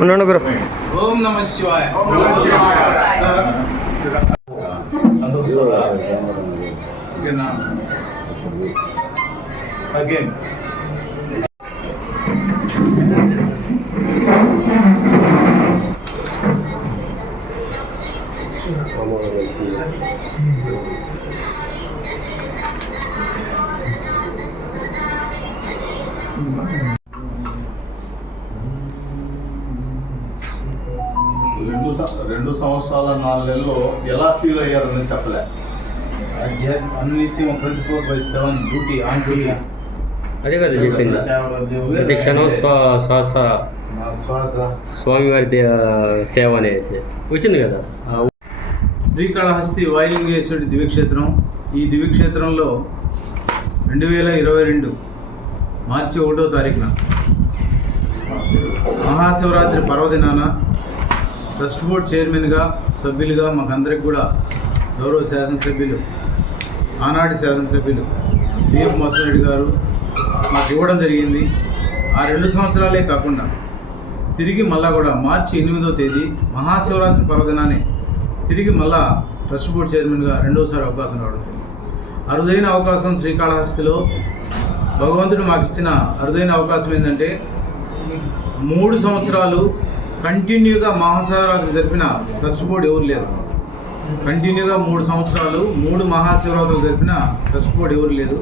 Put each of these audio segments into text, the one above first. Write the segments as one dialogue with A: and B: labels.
A: ఉండండి గురు
B: ఓం నమ శివాయ ఓకేనా అగైన్
C: రెండు సం- రెండు సంవత్సరాల నాలుగు నెలలు ఎలా ఫీల్ అయ్యారని చెప్పలే.
B: అనునిత్యం twenty four by seven duty on duty.
A: అదే కదా చెప్పింది. ప్రతి క్షణం స్వ శ్వాస.
B: నా శ్వాస.
A: స్వామివారి సేవ అనేసి. వచ్చింది కదా?
B: శ్రీకాళహస్తి వాయులింగేశ్వరుడి దివ్యక్షేత్రం. ఈ దివ్యక్షేత్రంలో రెండు వేల ఇరవై రెండు మార్చి ఒకటో తారీఖున మహాశివరాత్రి పర్వదినాన ట్రస్ట్ బోర్డ్ చైర్మన్గా సభ్యులుగా మాకందరికి కూడా గౌరవ శాసనసభ్యులు ఆనాటి శాసనసభ్యులు బిఎఫ్ మోసరెడ్డి గారు మాకు ఇవ్వడం జరిగింది. ఆ రెండు సంవత్సరాలే కాకుండా తిరిగి మళ్ళా కూడా మార్చి ఎనిమిదో తేదీ మహాశివరాత్రి పర్వదినాన్ని తిరిగి మళ్ళా ట్రస్ట్ బోర్డ్ చైర్మన్గా రెండోసారి అవకాశం రావడం అరుదైన అవకాశం శ్రీకాళహస్తిలో భగవంతుడు మాకు ఇచ్చిన అరుదైన అవకాశం ఏంటంటే మూడు సంవత్సరాలు కంటిన్యూగా మహాశివరాత్రి జరిపిన ట్రస్ట్ బోర్డు ఎవరు లేరు. కంటిన్యూగా మూడు సంవత్సరాలు మూడు మహాశివరాత్రులు జరిపిన ట్రస్ట్ బోర్డు ఎవరు లేదు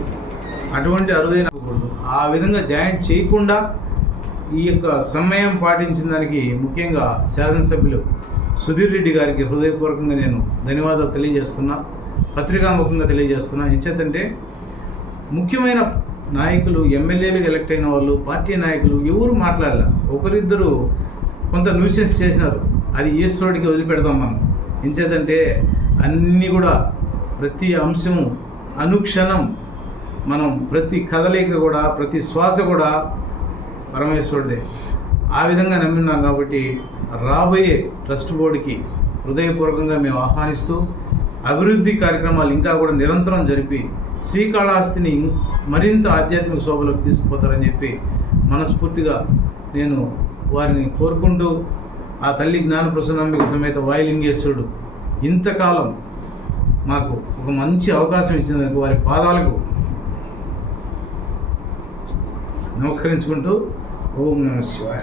B: అటువంటి అరుదైన ఆ విధంగా జాయింట్ చేయకుండా ఈ యొక్క సమయం పాటించిన దానికి ముఖ్యంగా శాసనసభ్యులు సుధీర్ రెడ్డి గారికి హృదయపూర్వకంగా నేను ధన్యవాదాలు తెలియజేస్తున్నా పత్రికాముఖంగా తెలియజేస్తున్నా. ఎంచేతంటే ముఖ్యమైన నాయకులు ఎమ్మెల్యేలు ఎలక్ట్ అయిన వాళ్ళు పార్టీ నాయకులు ఎవరు మాట్లాడాల? ఒకరిద్దరు కొంత న్యూసెన్స్ చేసినారు. అది ఈశ్వరుడికి వదిలిపెడతాం మనం. ఎంచేదంటే అన్నీ కూడా ప్రతి అంశము అనుక్షణం మనం ప్రతి కదలిక కూడా ప్రతి శ్వాస కూడా పరమేశ్వరుడే. ఆ విధంగా నమ్మినాం కాబట్టి రాబోయే ట్రస్ట్ బోర్డుకి హృదయపూర్వకంగా మేము ఆహ్వానిస్తూ అభివృద్ధి కార్యక్రమాలు ఇంకా కూడా నిరంతరం జరిపి శ్రీకాళహస్తిని మరింత ఆధ్యాత్మిక శోభలోకి తీసుకుపోతారని చెప్పి మనస్ఫూర్తిగా నేను వారిని కోరుకుంటూ ఆ తల్లి జ్ఞానప్రసన్నాంబిక సమేత వాయులింగేశ్వరుడు ఇంతకాలం మాకు ఒక మంచి అవకాశం ఇచ్చినందుకు వారి పాదాలకు నమస్కరించుకుంటూ ఓం నమ శివాయ.